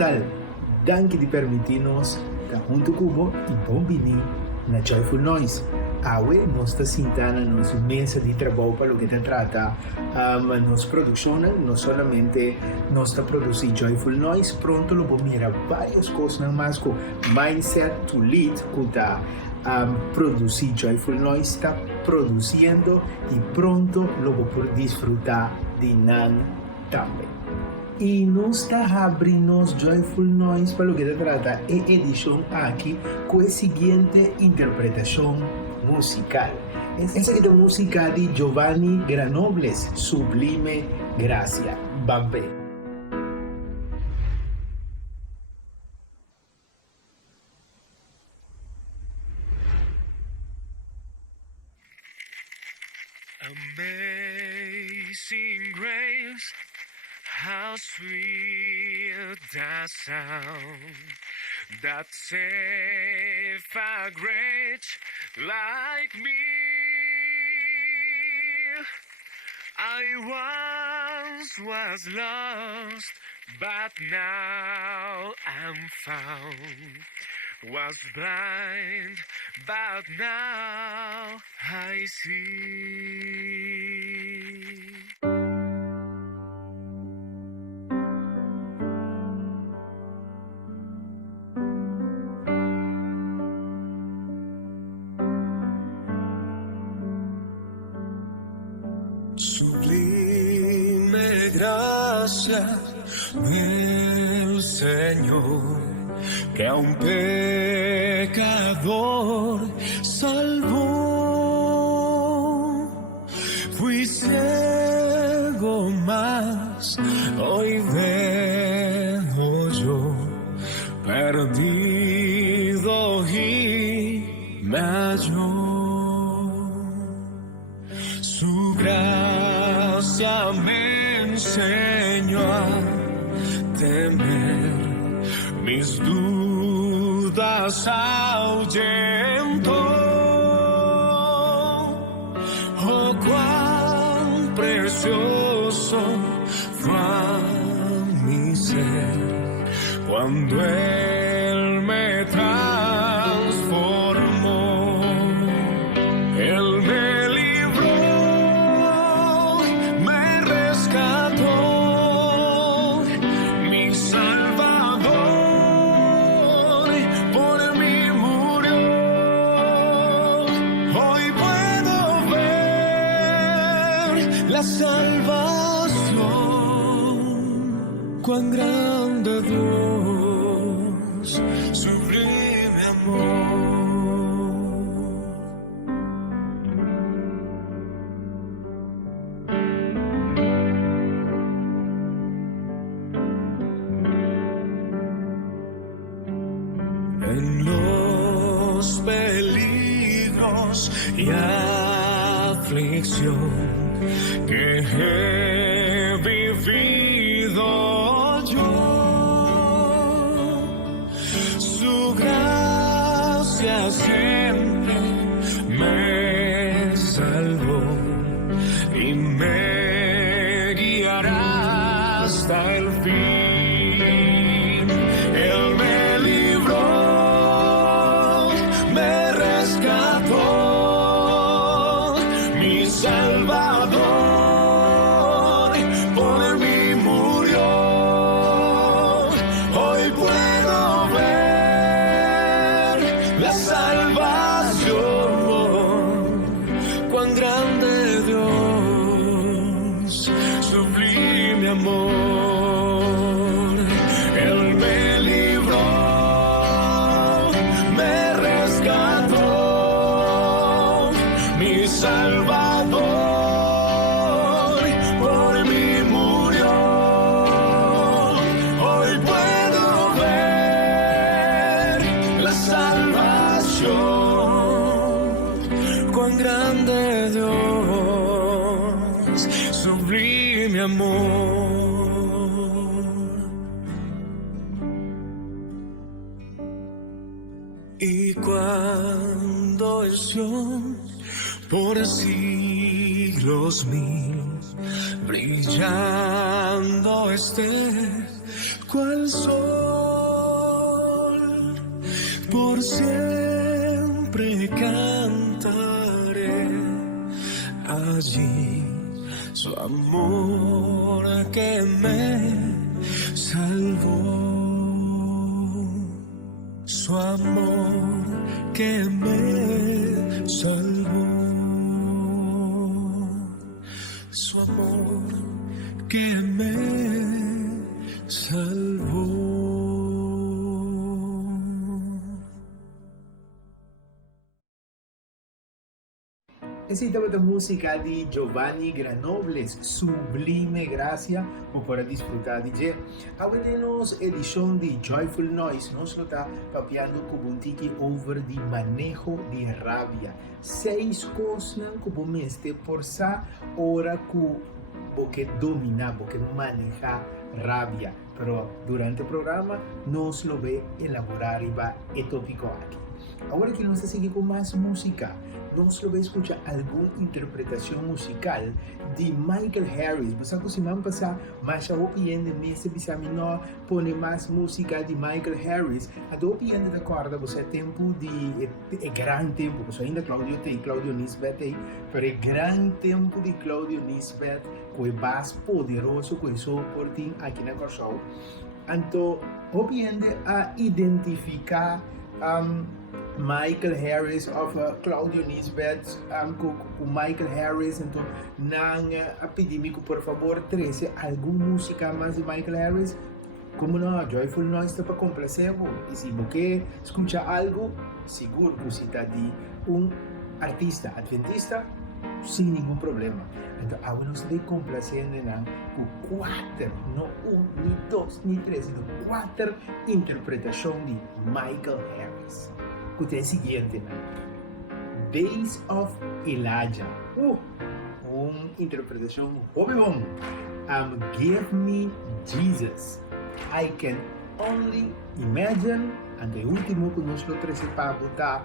tal? Danke di permitirnos estar junto cubo e bom vinil na Joyful Noise. Awe nós está sentando nos mesa de trabalho para o que se trata nos produção, não somente nós está produzindo Joyful Noise, pronto lo vamos mirar várias coisas mais com mindset to lead que está produzir Joyful Noise, está produzindo e pronto lo vamos desfrutar de nan também. E nós está abrindo Joyful Noise para o que se trata e edição aqui com a seguinte interpretação musical. Esa que es música de Giovanni Granobles, Sublime Gracia. Bambe. Amazing grace, how sweet that sound that saved a wretch like me. I once was lost, but now I'm found. Was blind, but now I see. Sublime gracia del Señor, que a un pecador salvó. Fui ciego, mas hoy veo yo, perdido y me halló. Su gracia me enseñó a temer, mis dudas ahuyentó. Oh, cuán precioso fue mi ser cuando Él me transformó. Él me libró, me rescató, mi Salvador por mí murió. Hoy puedo ver la salvación, cuán grande Dios, sublime amor. En los peligros y aflicción que he vivido yo, su gracia siempre me salvó y me guiará hasta el fin. Él me libró, me rescató, mi Salvador por mí murió. Hoy puedo ver la salvación, cuán grande Dios, sublime amor. Él me libró, me rescató, mi Salvador por mí murió. Hoy puedo ver la salvación, cuán grande Dios, sublime amor. Y cuando el sol por siglos mil brillando esté cual sol, por siempre cantaré allí su amor que me salvó, su amor que me salvó, su amor que me salvó. Essa então é a música de Giovanni Granobles, Sublime Gracia, ou para desfrutar de agora temos edição de Joyful Noise, nós está papiando com um tiki over de manejo de rabia. 6 coisas que você tem por essa hora que você dominar, você manejar rabia. Pero durante o programa, nós lo vamos elaborar e é tópico aqui. Agora que nós seguimos com mais música, nós vamos escutar alguma interpretação musical de Michael Harris. Você sabe que semana passada, mas a opinião de mês de não põe mais música de Michael Harris. A opinião da corda, você tempo de grande tempo, você ainda Claudio Nisbet aí, mas é grande tempo de Claudio Nisbet, que é mais poderoso que isso por ti aqui na Show. Então, opinião a identificar Michael Harris of Claudio Nisbet com Michael Harris, então não pedimos por favor trazer alguma música mais de Michael Harris, como não, Joyful Noise está para complacer, e se você escuta algo, seguro que você está de artista adventista, sem nenhum problema. Então, agora nós estamos complacendo com 4, não 1, nem 2, nem 3, mas 4 interpretações de Michael Harris. Que é o seguinte, Days of Elijah. Uma interpretação bom. Give me Jesus. I can only imagine. E o último que nós trouxemos para botar,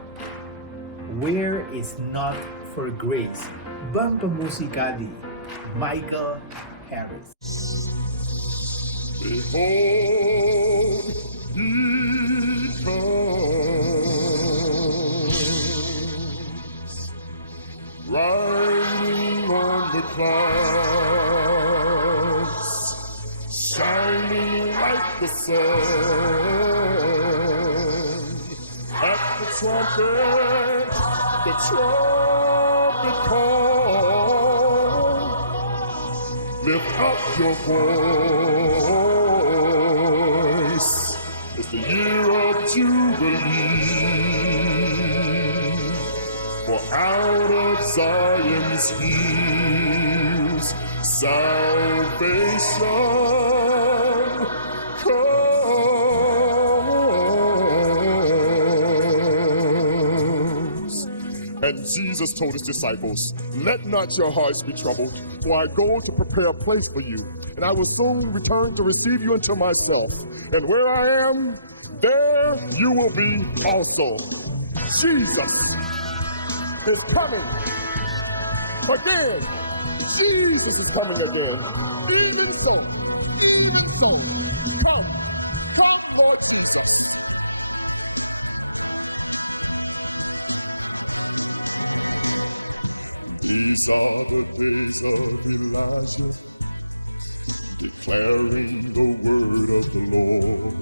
Where is not for grace. Vamos para a música de Michael Harris. Behold, he comes, riding on the clouds, shining like the sun. At the trumpet call, lift up your voice. It's the year of Jubilee, for out of Zion's hills salvation comes. And Jesus told his disciples, let not your hearts be troubled, for I go to prepare a place for you, and I will soon return to receive you unto myself. And where I am, there you will be also. Jesus is coming again. Jesus is coming again. Even so, come, Lord Jesus. These are the days of Elijah, declaring the word of the Lord.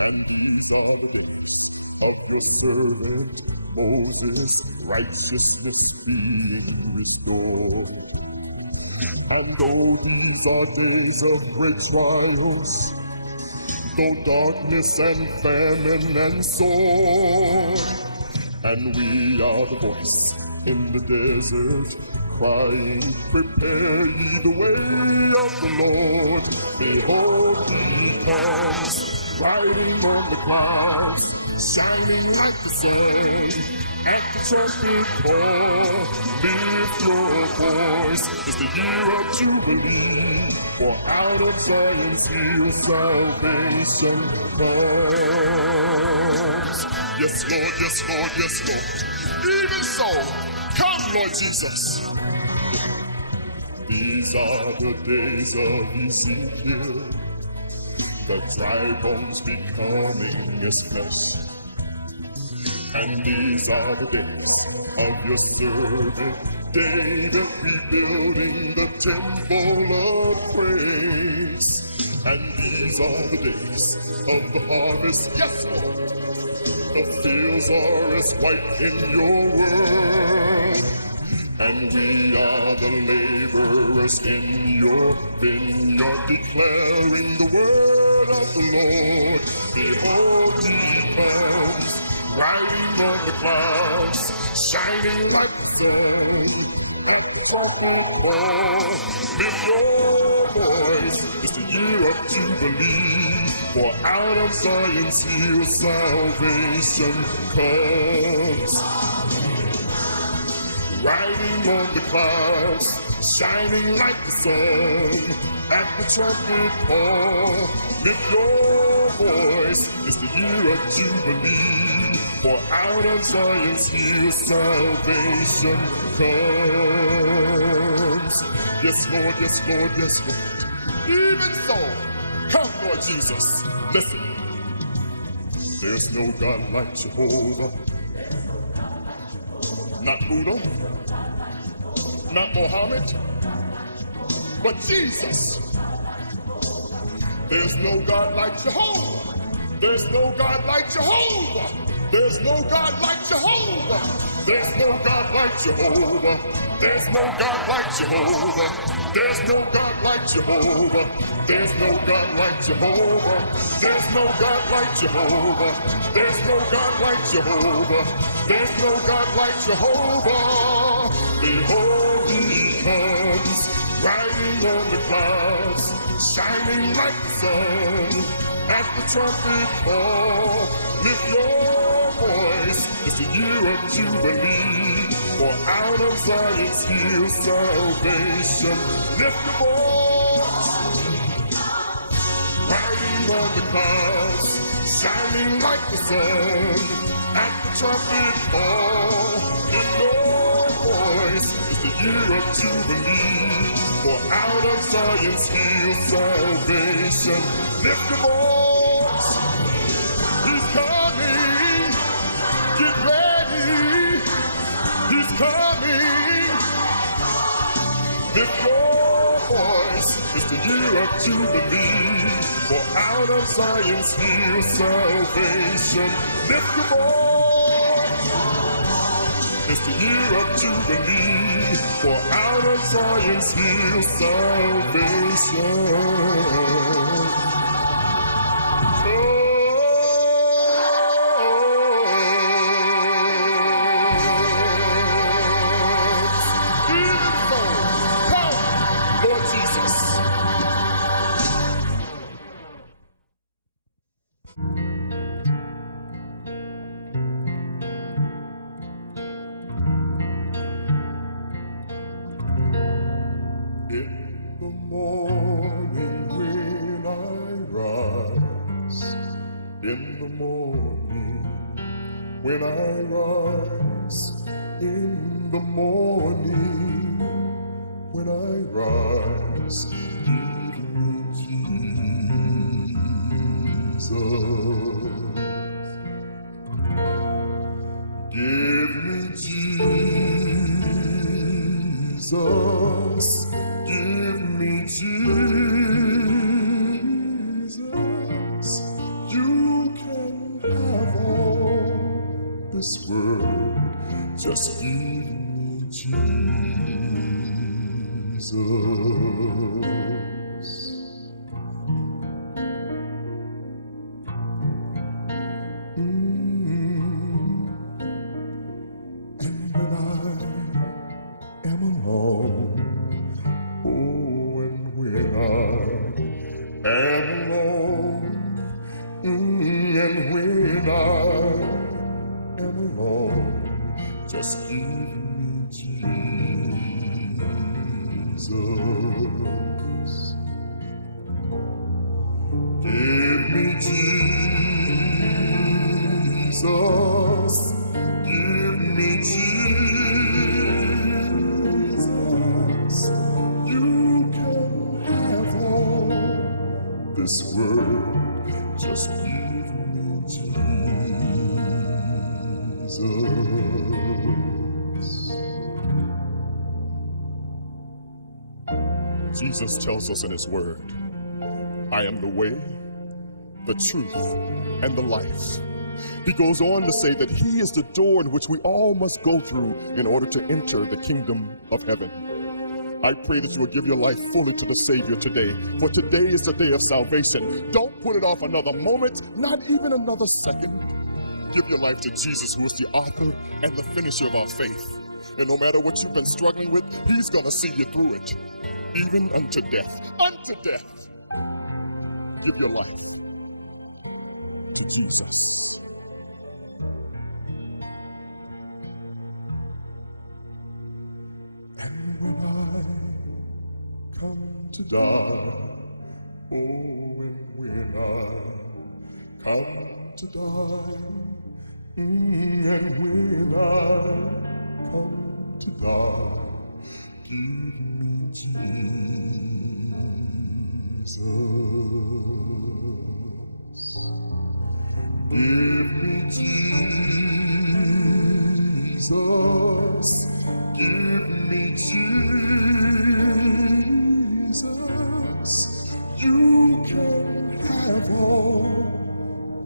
And these are the days of your servant Moses, righteousness being restored. And though these are days of great trials, though darkness and famine and sword, and we are the voice in the desert, crying, prepare ye the way of the Lord. Behold, he comes, riding on the clouds, shining like the sun. At the trumpet call, lift your voice. It's the year of Jubilee, for out of Zion's hill salvation comes. Yes, Lord, yes, Lord, yes, Lord. Even so, come, Lord Jesus. These are the days of Ezekiel, the dry bones becoming his flesh. And these are the days of your servant David, rebuilding the temple of praise. And these are the days of the harvest, yes, Lord. The fields are as white in your word. And we are the laborers in your vineyard, declaring the word of the Lord. Behold, he comes, riding on the clouds, shining like the sun. Lift your voice, it's the year of Jubilee, for out of Zion's hill salvation comes. Riding on the clouds, shining like the sun, at the trumpet call. Lift your voice, it's the year of Jubilee, for out of Zion's hill salvation comes. Yes, Lord, yes, Lord, yes, Lord. Even so, come, Lord Jesus. Listen, there's no God like Jehovah. Not Buddha, not Mohammed, but Jesus. There's no God like Jehovah. There's no God like Jehovah. There's no God like Jehovah. There's no God like Jehovah. There's no God like Jehovah. There's no God like Jehovah. There's no God like Jehovah. There's no God like Jehovah. There's no God like Jehovah. There's no God like Jehovah. Behold, he comes, riding on the clouds, shining like the sun. At the trumpet call, lift your voice, it's the year of Jubilee, for out of Zion's hill salvation. Lift your voice, riding on the clouds, shining like the sun. At the trumpet call, lift your voice, it's the year of Jubilee, for out of Zion's hill salvation. Lift your voice, he's coming, get ready, he's coming. Lift your voice, it's the year of Jubilee, for out of Zion's hill salvation. Lift your voice, it's the year of Jubilee, for out of Zion's hill salvation. When I rise in the morning, when I rise, give me Jesus. Give me Jesus. Give me Jesus. You can have all this world, just give me Jesus. And when I am alone, oh, and when I am alone, and when I am alone, just give me Jesus. Give me Jesus. Give me Jesus. You can have all this world. Jesus tells us in his word, I am the way, the truth, and the life. He goes on to say that he is the door in which we all must go through in order to enter the kingdom of heaven. I pray that you will give your life fully to the Savior today, for today is the day of salvation. Don't put it off another moment, not even another second. Give your life to Jesus, who is the author and the finisher of our faith. And no matter what you've been struggling with, he's going to see you through it, even unto death. Unto death. Give your life to Jesus. And when I come to die, oh, and when I come to die, and when I come to die, give me Jesus. Give me Jesus. Give me Jesus. You can have all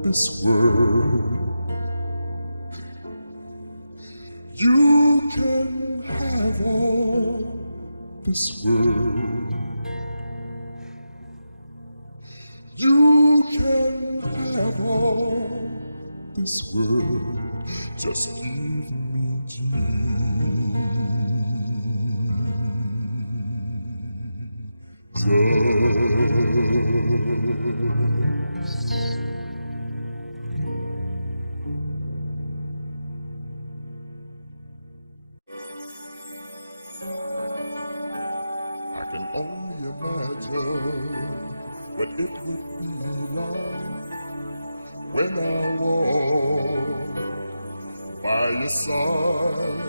this world. You can have all this world. You can have all this world. Just give me Jesus. I can only imagine what it would be like when I walk by your side.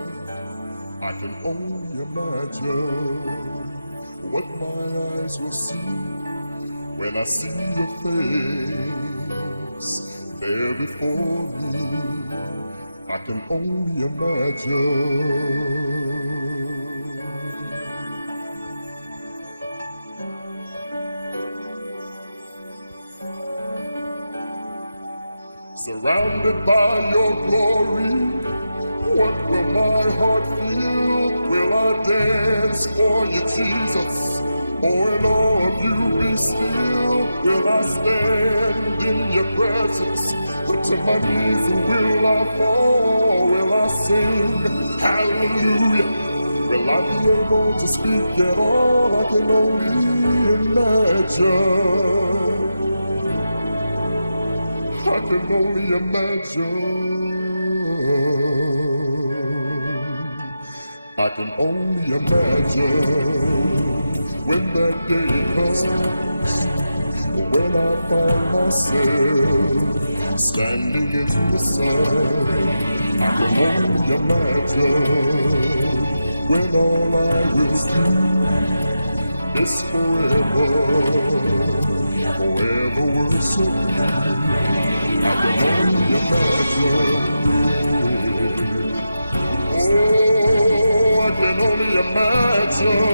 I can only imagine what my eyes will see when I see your face there before me. I can only imagine. Surrounded by your glory, what will my heart feel? Will I dance for you, Jesus? Or in awe of you be still? Will I stand in your presence? To my knees will I fall? Will I sing hallelujah? Will I be able to speak at all? I can only imagine. I can only imagine. I can only imagine when that day comes, when I find myself standing in the sun. I can only imagine when all I will see is forever worship you. I can only imagine. Oh, I can only imagine.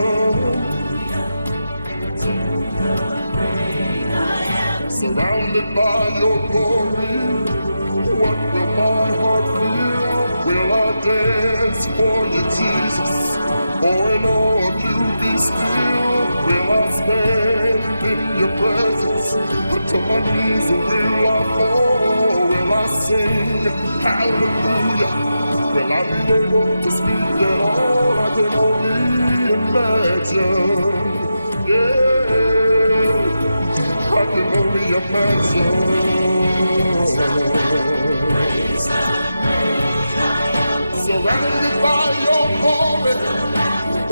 Surrounded by your glory, what will my heart feel? Will I dance for you, Jesus? Or in awe of you be still? Will I stand in your presence? To my knees will I fall? Will I sing hallelujah? Will I be able to speak at all? I can only imagine. Yeah, I can only imagine. Surrounded by your glory,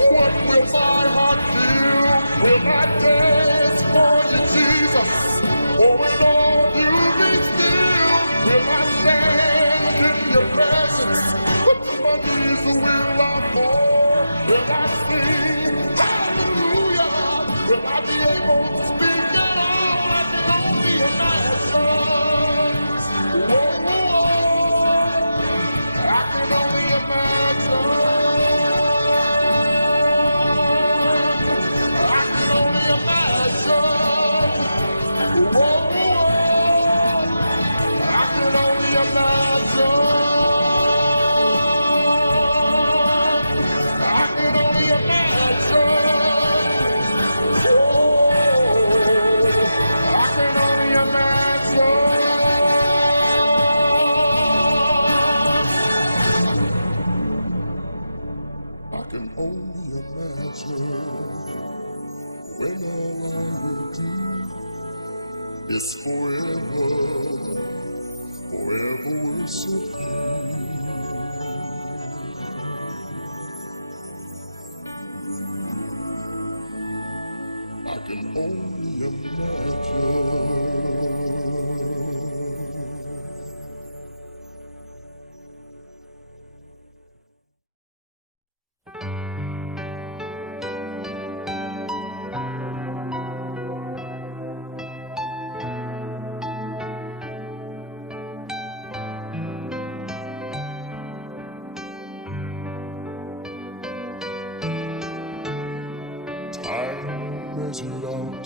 what will my heart feel? Will I dance for you, Jesus? Or in all you be still? Will I stand in your presence? To my knees will I fall? Will I sing hallelujah? Will I be able to speak at all? I can only imagine. Whoa, I can only imagine. I can is forever, forever worship you. I can only imagine. Time measured out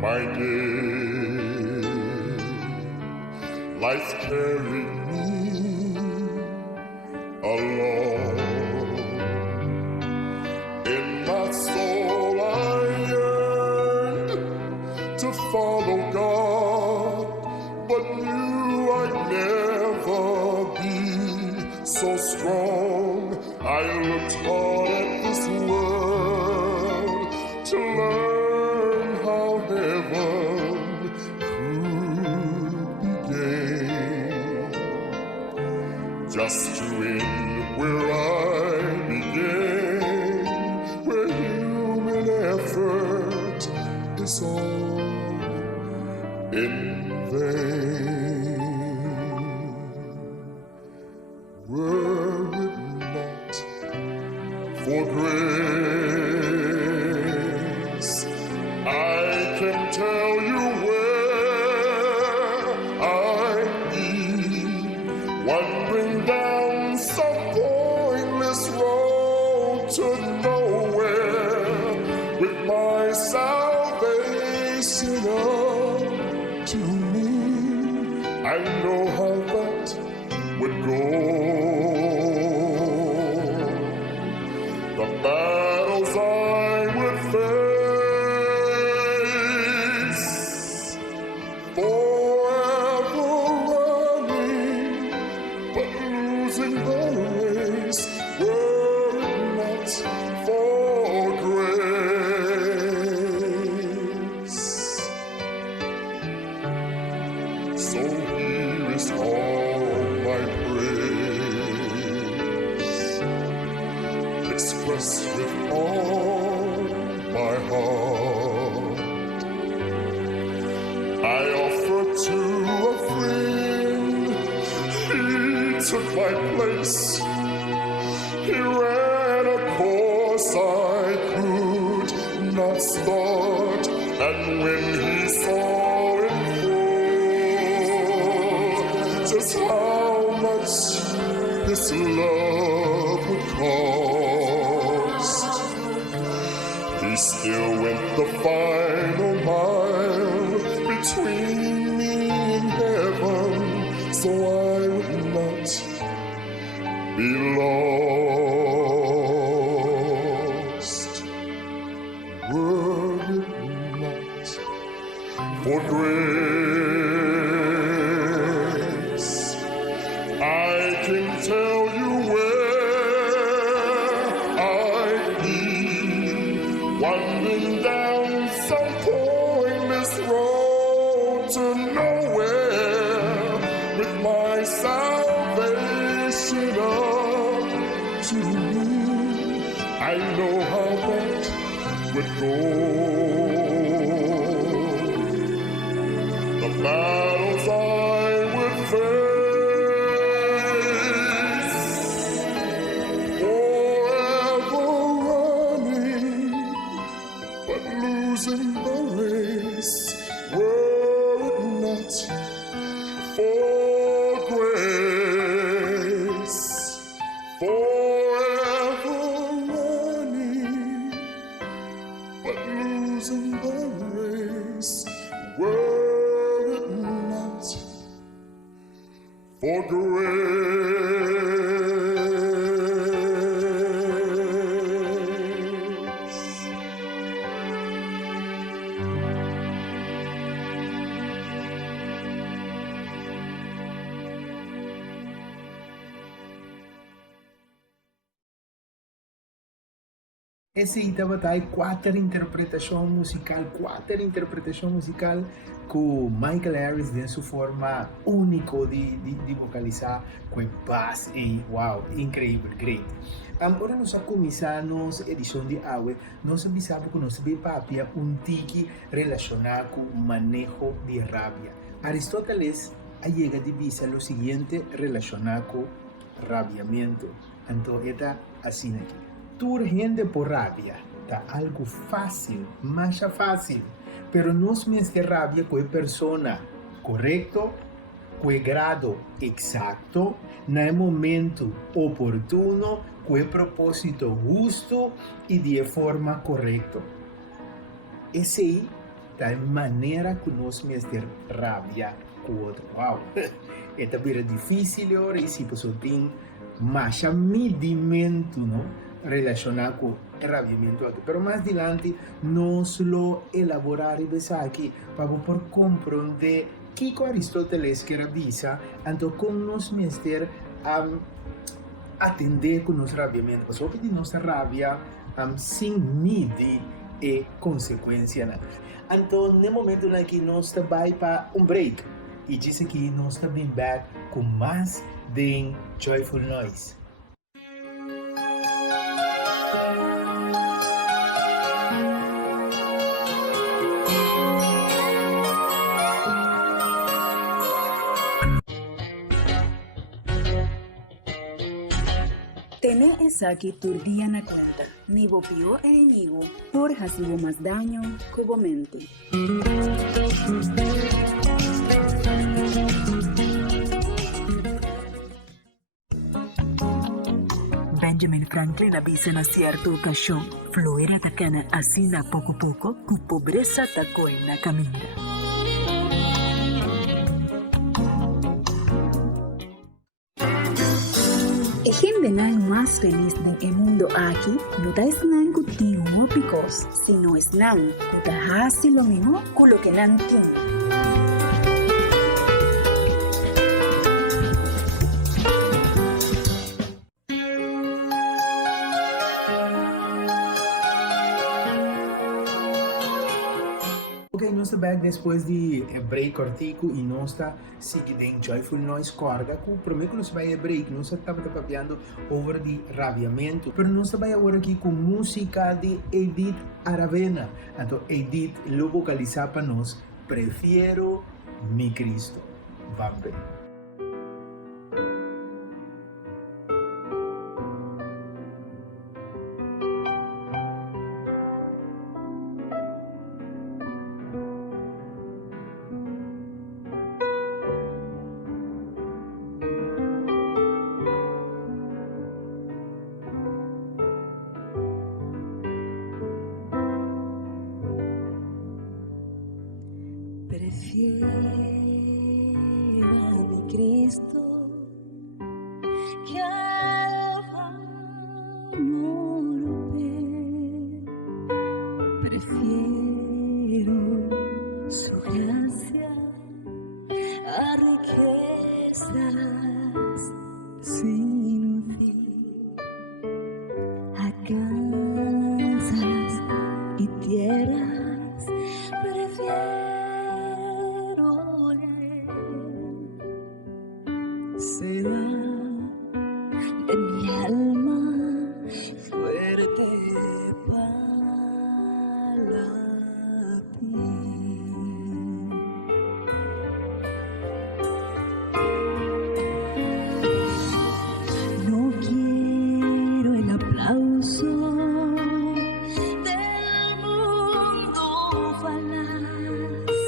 my day. Life carried me along. In my soul I yearned to follow God, but knew I'd never be so strong. I looked hard at this world to learn how heaven could be gained, just to end where I began, where human effort is all in vain. Were it not for grace, I can tell you where I'd be, wandering down some pointless road to nowhere, with my salvation up to me. I know how that would go. The battles I would face, forever running, but losing the race, were it not for grace. So here is all my praise, expressed with all my heart. I offer to a friend, he took my place. He ran a course I could not start, and when he saw it full, just how much this love would cost, he still went the final mile between me and heaven, so I would not be lost. Were it not for grace, I can tell you where I'd be, wandering down some pointless road to nowhere, with my salvation up to me. I know how that would go. The battles I would face, forever running, but losing the race, were it not for grace. Forever running, but losing the race, were it not esse aí estava aí quatro interpretação musical com Michael Harris de sua forma única de vocalizar com bass e wow, incrível, great. Agora nós começamos a edição de hoje, nós avisamos que nós vamos papia tiki relacionado com o manejo de rabia. Aristóteles llega de visa lo seguinte relacionado con rabiamiento. Entonces, está así aquí. Tu gente por rabia, está algo fácil, más fácil, pero no es más que rabia con persona, correcto, con grado exacto, en el momento oportuno, con propósito justo y de forma correcta. Ese ahí, está en manera que nos más de rabia. Wow, esta era difícil ahora y si pues tem más medimento, ¿no? Relacionado con el rabiamiento. Pero más adelante nos lo elaboraremos aquí para por comprender que Aristóteles que visa, entonces como nos mester atender con los rabiamientos. Só que de nuestra rabia sin medir e consequência. Então, no momento em que nós vamos para break, e diz que nós estamos back com mais de Joyful Noise. Tener esaki turdia na cuenta, ni bopio enemigo, por hasibo más daño, cubo mente. Benjamin Franklin avisa na cierta ocasión, fluir atacana así na poco a poco, con pobreza atacó en la camina. El gente más feliz del mundo aquí no es nan que picos, sino es nan que hace lo mismo con lo que nan tiene. Ok, nós estamos back depois de break cortico e nós está seguindo em Joyful Noise Corda. Com o primeiro que nós vai break, nós estamos papiando over de rabiamento. Mas nós estamos agora aqui com música de Edith Aravena. Então, Edith lo vocaliza para nós. Prefiero mi Cristo. Vamos ver. Prefiero a mi Cristo que al amor. Prefiero su gracia a riquezas sin fin, a casas y tierras. Prefiero será de mi alma fuerte para ti. No quiero el aplauso del mundo falaz,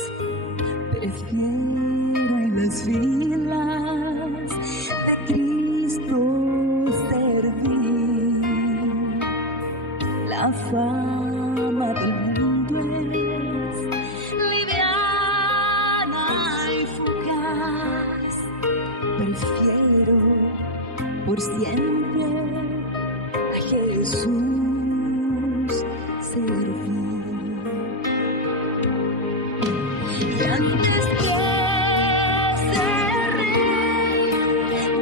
prefiero en las filas de Cristo servir. La fama del mundo es liviana y fugaz. Prefiero por siempre a Jesús servir. Y antes que ser rey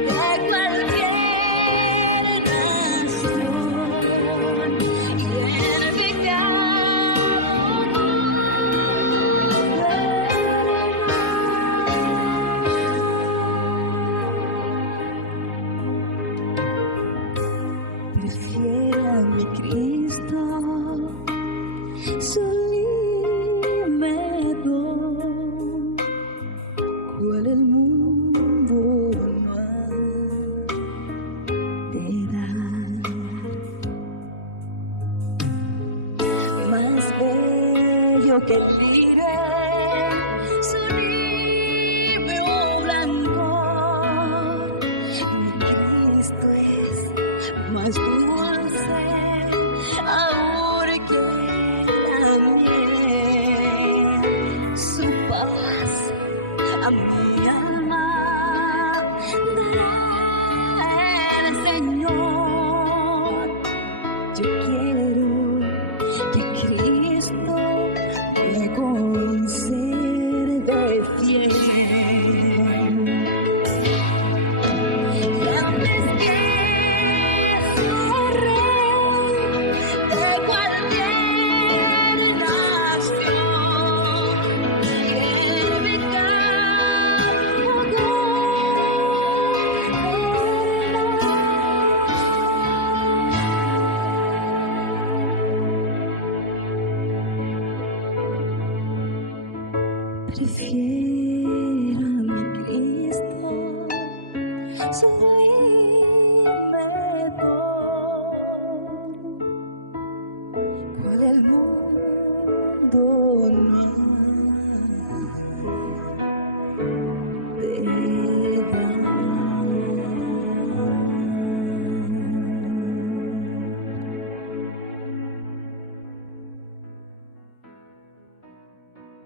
de cualquier nación, y río que lire su libro blanco. Mi Cristo es más dulce ahora que la miel. Su paz a mi alma dará el Señor. Yo quiero que Cristo me conserve fiel. Y antes que su rey de cualquier nación quiere evitar prefiero a mi Cristo, sublime don, cual el mundo no te da.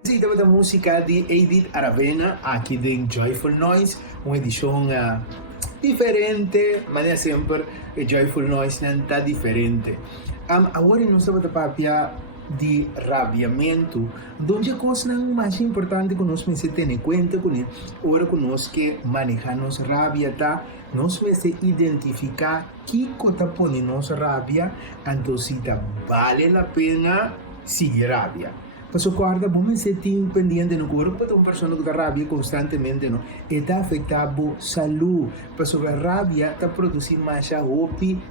Estava da música de Edith Aravena aqui em Joyful Noise, uma edição diferente, mas é sempre Joyful Noise não está diferente. Agora nós estamos a papia de rabiamento, onde a coisa mais importante que nós precisamos ter em conta com ele, agora que nós que manejamos rabia, tá? Nós precisamos identificar que está põe nossa rabia, então se vale a pena seguir rabia. Mas guarda, vamos ser pendiente no corpo de uma pessoa que está rabia constantemente, não? E está afetando a saúde. Mas a rabia está produzindo mais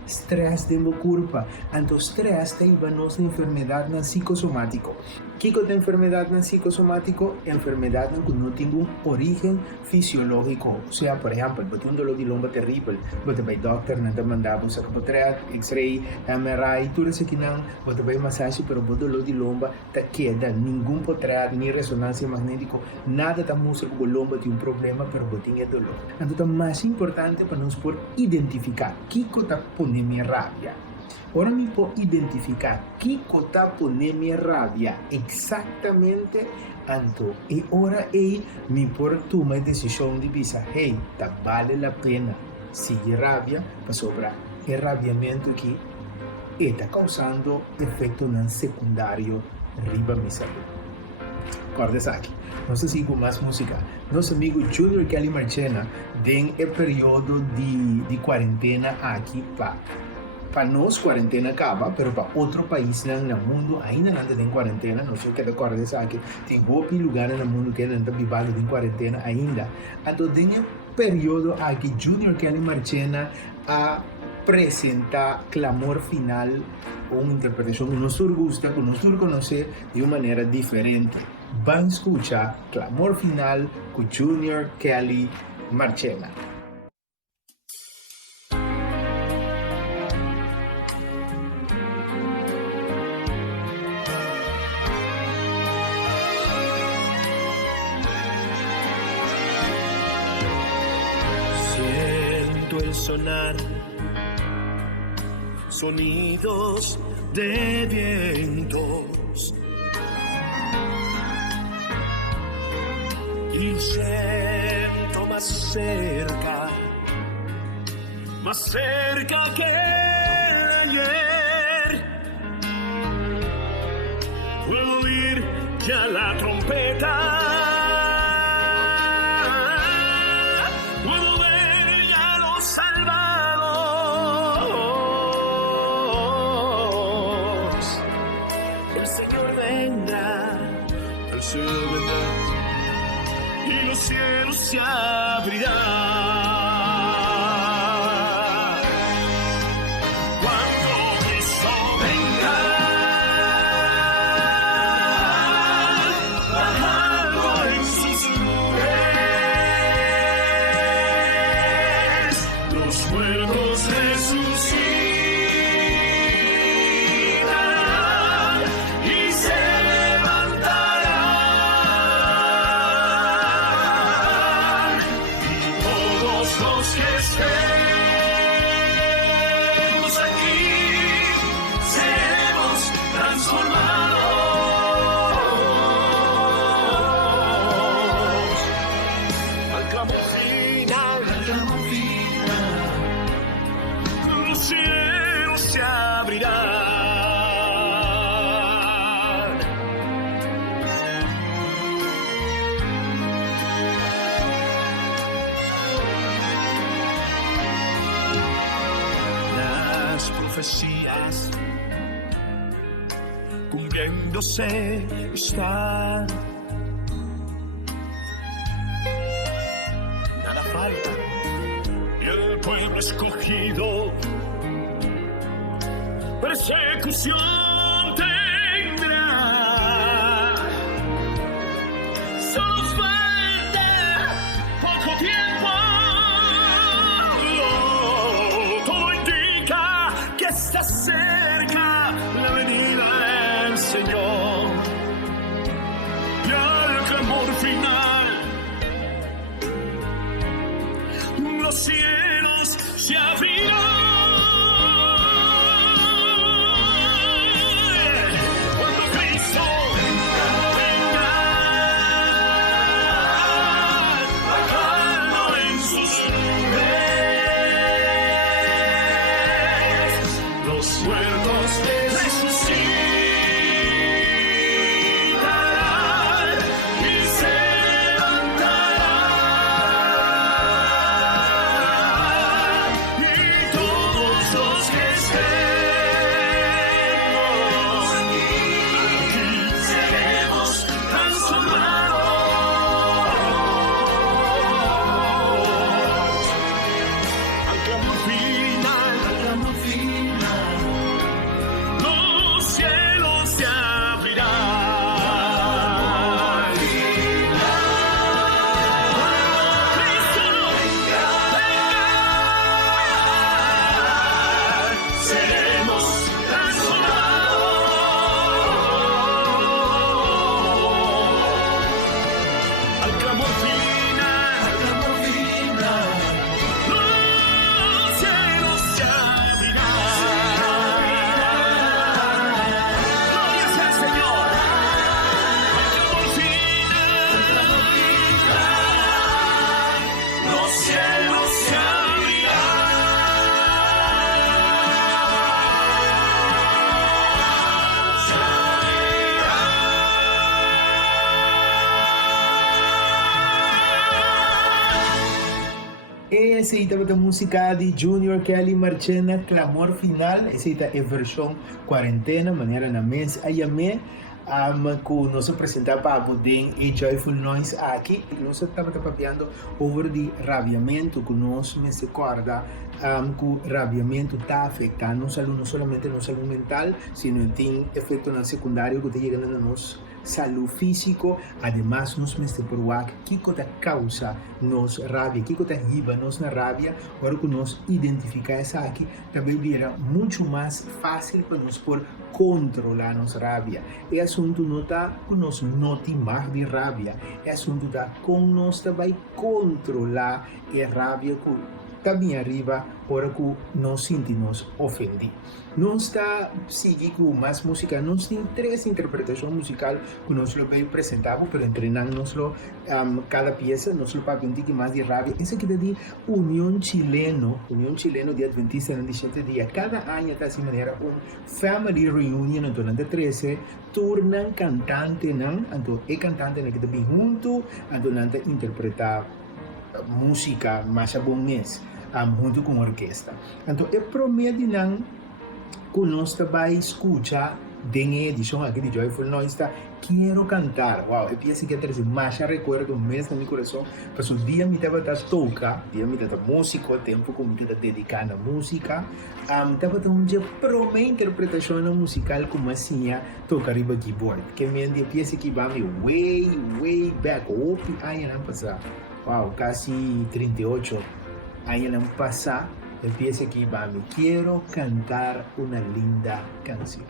estresse dentro do corpo. Então, o estresse está em nossa enfermidade psicossomática. O que é a enfermidade psicossomática? É a enfermidade que não tem origem fisiológico. Ou seja, por exemplo, você tem um dolor de lomba terrível, você vai ao doctor, não te mandava um sacopotré, X-ray, MRI, tudo isso que não, você vai massagem, mas o dolor de lomba está queda. Nenhum potré, nem ressonância magnética, nada da música com lomba tem um problema, mas você tem dolor. Então, é mais importante para nós por identificar o que está ponendo minha rabia. Ora me pode identificar o que está ponendo minha rabia exatamente. Então, e ora me pode tomar a decisão de pensar, hey, vale a pena seguir rabia para sobrar o rabiamento que está causando efeito não secundário riba minha saúde. Acorda aqui. Nós seguimos com mais música. Nosso amigo Junior Kelly Marchena tem o período de quarentena aqui para nós quarentena acaba, mas para outro país no mundo ainda não tem quarentena. Não sei o que acorda aqui. Tem outros lugares no mundo que não estão vivendo em quarentena ainda. Então tem o período aqui Junior Kelly Marchena a apresentar clamor final ou uma interpretação que nos gusta, que nos conhece de uma maneira diferente. Vamos escuchar clamor final com Junior Kelly Marchena. Siento el sonar, sonidos de vientos, y siento más cerca que ayer. Puedo oír ya la trompeta. Y los cielos se abrirán cuando Cristo venga, bajando en sus nubes, los muertos resucitan y se levantan. cumpliéndose está. Nada falta y el pueblo escogido persecución tendrá. Solo falta poco tiempo. Todo indica que está cerca la venida del Señor. Y al clamor final, los cielos se abrirán. Cuando Cristo venga, bajando en sus nubes, los muertos resucitarán y se levantarán. Y todos los que estemos aquí seremos transformados. Al clamor final, los cielos se abrirán. Cristo venga, seremos transformados. Al clamor final, los cielos se abrirán. Gloria sea al Señor. Al clamor final, los cielos se Essa é a música de Junior Kelly Marchena, Clamor Final. Essa é a versão quarentena, maneira na mesa. Aí a mim, que nós apresentamos para poder e Joyful Noise aqui. Nós estamos falando sobre o rabiamento que nós me recorda que o rabiamento está afetando não somente a nossa saúde mental, sino tem efeito na secundário que está chegando na nossa saúde física. Además, nós me provar que está causa nossa rabia, que está riba nossa rabia. Agora que nós identificar isso aqui, também virá muito mais fácil para nós por controlar nossa rabia. É assunto não está que nós não temos mais de rabia, é assunto está com nós também controlar a rabia que também arriba hora que nós sentimos ofendidos. Nós está seguindo com mais música. Nós temos 3 interpretações musicais que nós vamos apresentar, para treinarmos cada peça, nós vamos um pouco mais de rabia. Esse aqui é de União Chileno de Adventista no 17 dia. Cada ano está assim maneira family reunion no 2013, tornam cantante, então é cantante que está bem junto, então interpretar música mais bom mês. Junto com a orquestra. Então, é prometo que nós também escutar em edição aqui de Joyful Noise, quero cantar. Uau, eu penso que é mais recuerdo mesmo no meu coração, porque o dia me estava tocar, dia me estava música, o tempo que me estava dedicando à música, estava um dia para interpretação musical como assim, tocar riba keyboard, que me dia penso que vai way back, aí não passar. Uau, quase 38 años han pasado, empieza aquí, mami, quiero cantar una linda canción.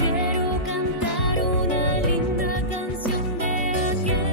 Quiero cantar una linda canción de aquel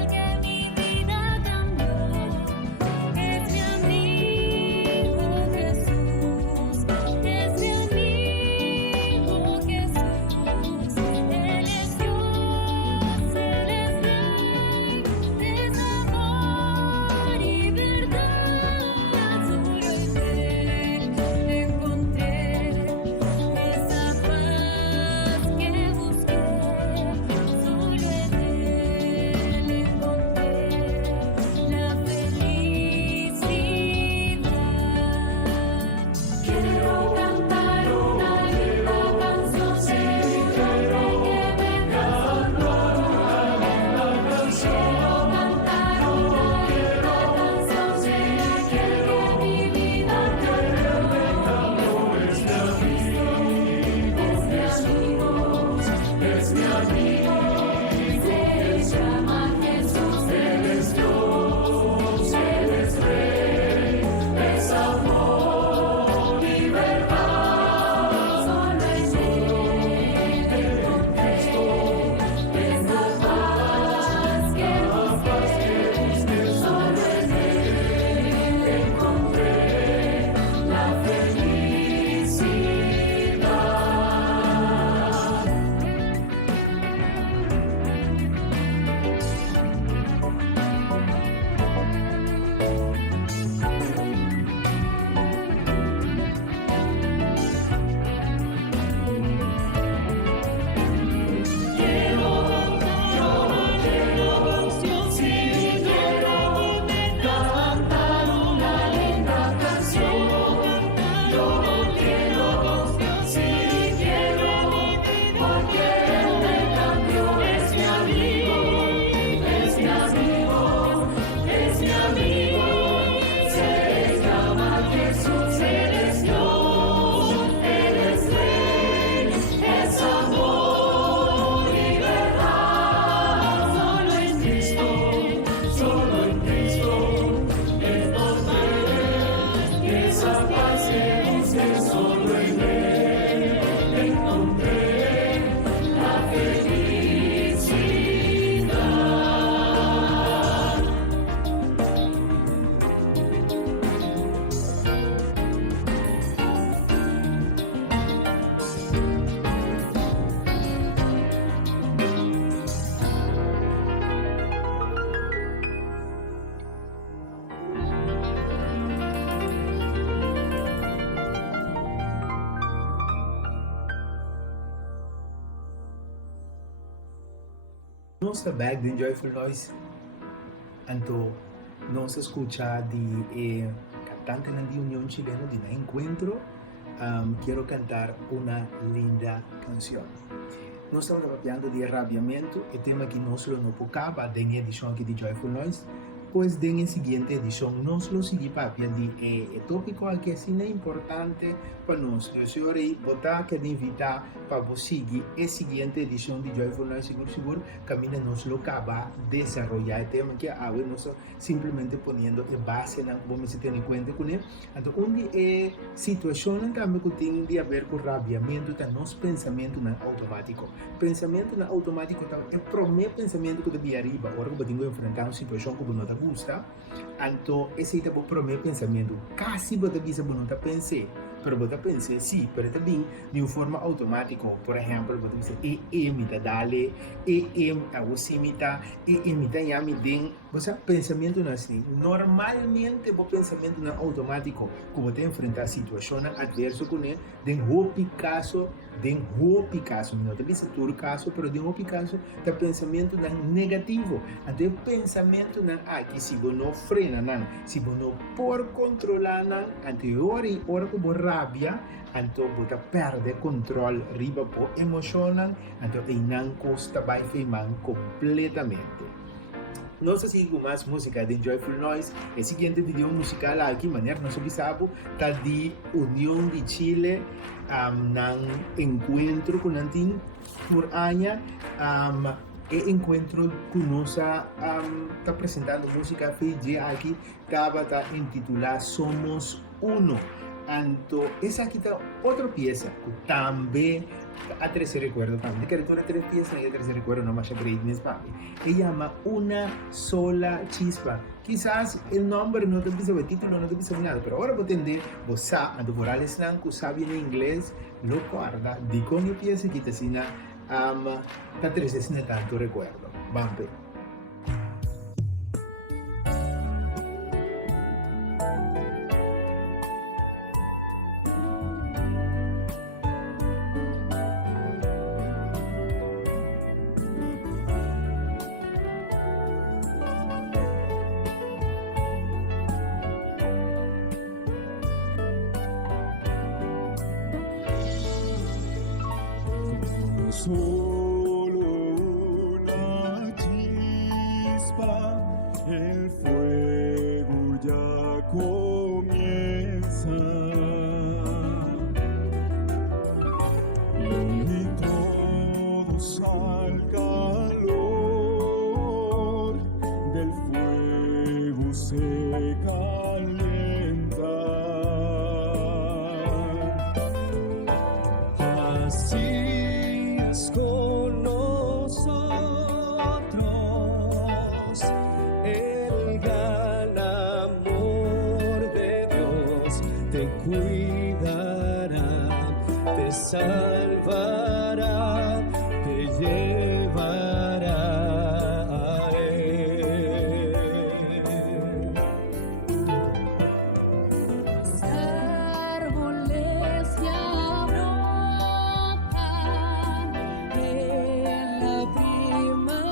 Nostra back din Joyful Noise. Anto, nos escucha de cantante de Unión Chilena de Encuentro. Quiero cantar una linda canción. Nós estamos trabalhando de arrabiamento, o tema que nós não tocava na edição aqui de Joyful Noise, pois na seguinte edição nós lo seguimos para de tópico que assim é importante para nós. Eu senhorei botar que invitar para você seguir a seguinte edição de Joyful Noise seguro caminha nós lo acaba desenvolver o tema que agora nós simplesmente ponendo a base na vamos se ter em conta com ele. Então onde é situação também que tem de a ver com rabiamento tá nosso pensamento na automático. Pensamento na automático tá é o primeiro pensamento que deve arriba. Agora que eu enfrentar uma situação que não tá gusta, então esse é o primeiro pensamento. Quase você bisa não pensar, pero você pensa sim, pero também de uma forma automática. Por exemplo, você pensa imita dale, a você imita, imita yami den. Você pensamento não assim. Normalmente o pensamento não automático, como você enfrentar a situação adversa com ele, den hopi caso, não tem bisa todo caso, pero den hopi caso, tá pensamento não negativo. Então pensamento não aqui se você não frena não, se você não por controlar não, anterior e hora que você rabia, então você perde controle riba por emocional, então aí não custa vai feimar completamente. Não sei se com mais música de Joyful Noise, o seguinte vídeo musical aqui, maneira nós observamos, está de União de Chile, num encontro com Nantin por ano, e encontro com nossa, está apresentando música FG aqui, acaba de intitular Somos Uno. Então, essa aqui está outra peça que também a terceira recuerdo também. Que recuerdo três peças e a terceira recuerdo não mais greatness para mim. Ele chama Una Sola Chispa. Quizás o nome não te precisa, o título não te precisa nada, mas agora vou entender, você a decorar esse nome que sabe em inglês, lo guarda, de como a peça que está assim, está terceira tanto recuerdo. Vamos ver. Solo una chispa, el fuego ya comienza y todos al calor del fuego se calientan. Así con nosotros el gran amor de Dios te cuidará, te salvará, te llevará a Él. Árboles ya brotan en la primavera.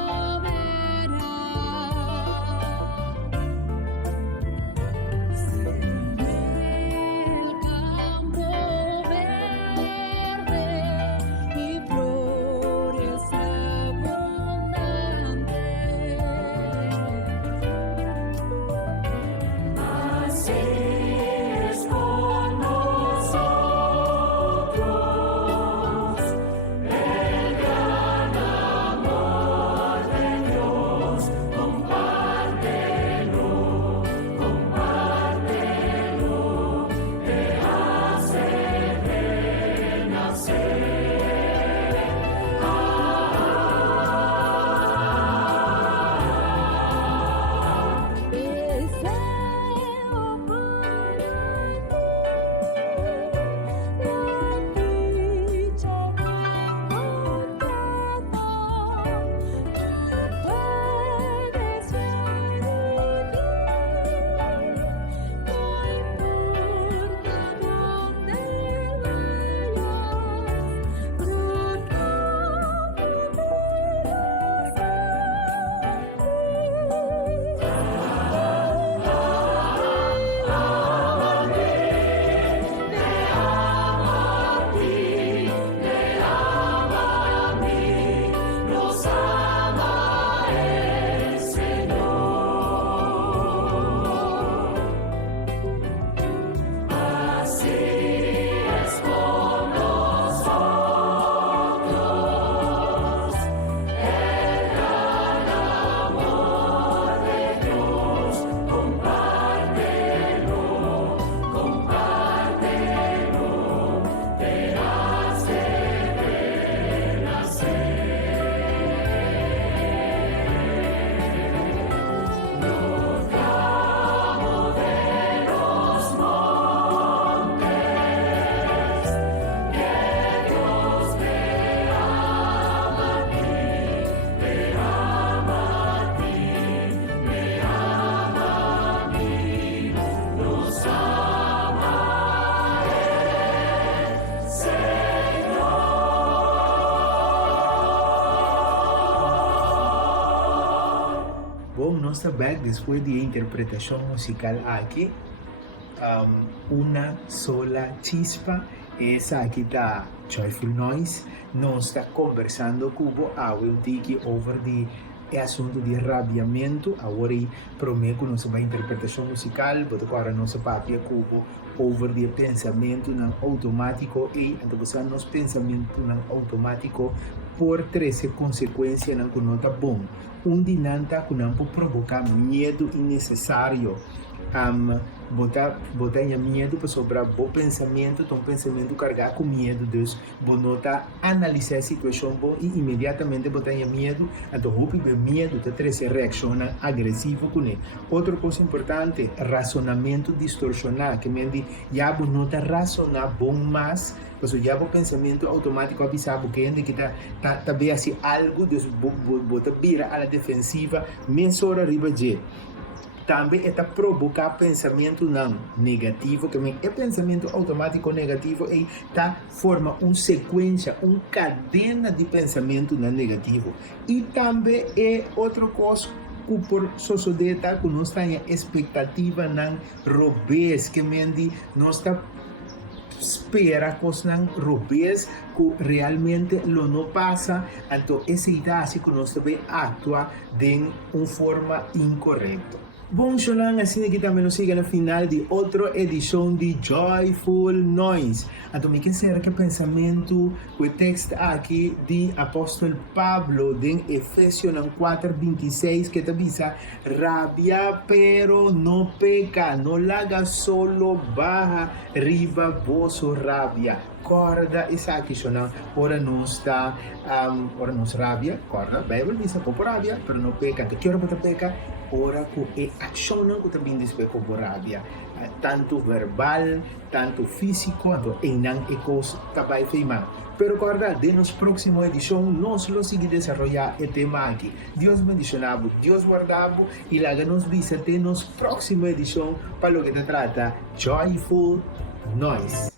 En el campo verde nos está back después de interpretación musical aquí. Una sola chispa. Esa aqui está Joyful Noise. Nós está conversando cubo um tiki over de assunto de rabiamento. Agora prometo nossa interpretação musical, porque agora nossa papia cubo over de pensamento não automático e então nosso pensamento não automático por trazer consequência não conota bom. Dinanta que não pode provocar medo innecessário. Botar medo para sobrar bom pensamento, pensamento carregado com medo, dus bonota analisar a situação bom e imediatamente botar medo, então roupa medo de trazer reação agressiva com ele. Outra coisa importante, razonamento distorcionado, que me diz, já bonota razonar bom mais, porque já o pensamento automático avisar porque ainda que tá bem assim algo, dus bota vira à defensiva, mensura arriba de também está provocar pensamento não negativo, que é pensamento automático negativo e tá forma uma sequência, uma cadena de pensamento não negativo. E também é outra coisa que por sociedade que nós temos expectativa não robês, que mendi nós está espera que não robês que realmente lo não passa, então essa ideia que nós também atua de uma forma incorreta. Bom, Xolan, assim aqui também nos siga na final de outra edição de Joyful Noise. Então, me quer ser que pensamento, o texto aqui de apóstolo Pablo, de Efésios 4:26, que te avisa, rabia, pero no peca, no laga solo, baja, riba, vosso rabia. Corda, essa aqui, Xolan, ora não está, ora não rabia, corda, a Bíblia diz que rabia, pero no peca, que hora para peca? Ora que é ação que também despeja com rabia, tanto verbal, tanto físico, então em não é coisa capaz de fazer. Pero guarda, de nos próxima edição, nós lo seguir desarrollar o tema aqui. Deus bendicionado, Deus guardado e lá nos visite nos próxima edição para lo que te trata Joyful Noise.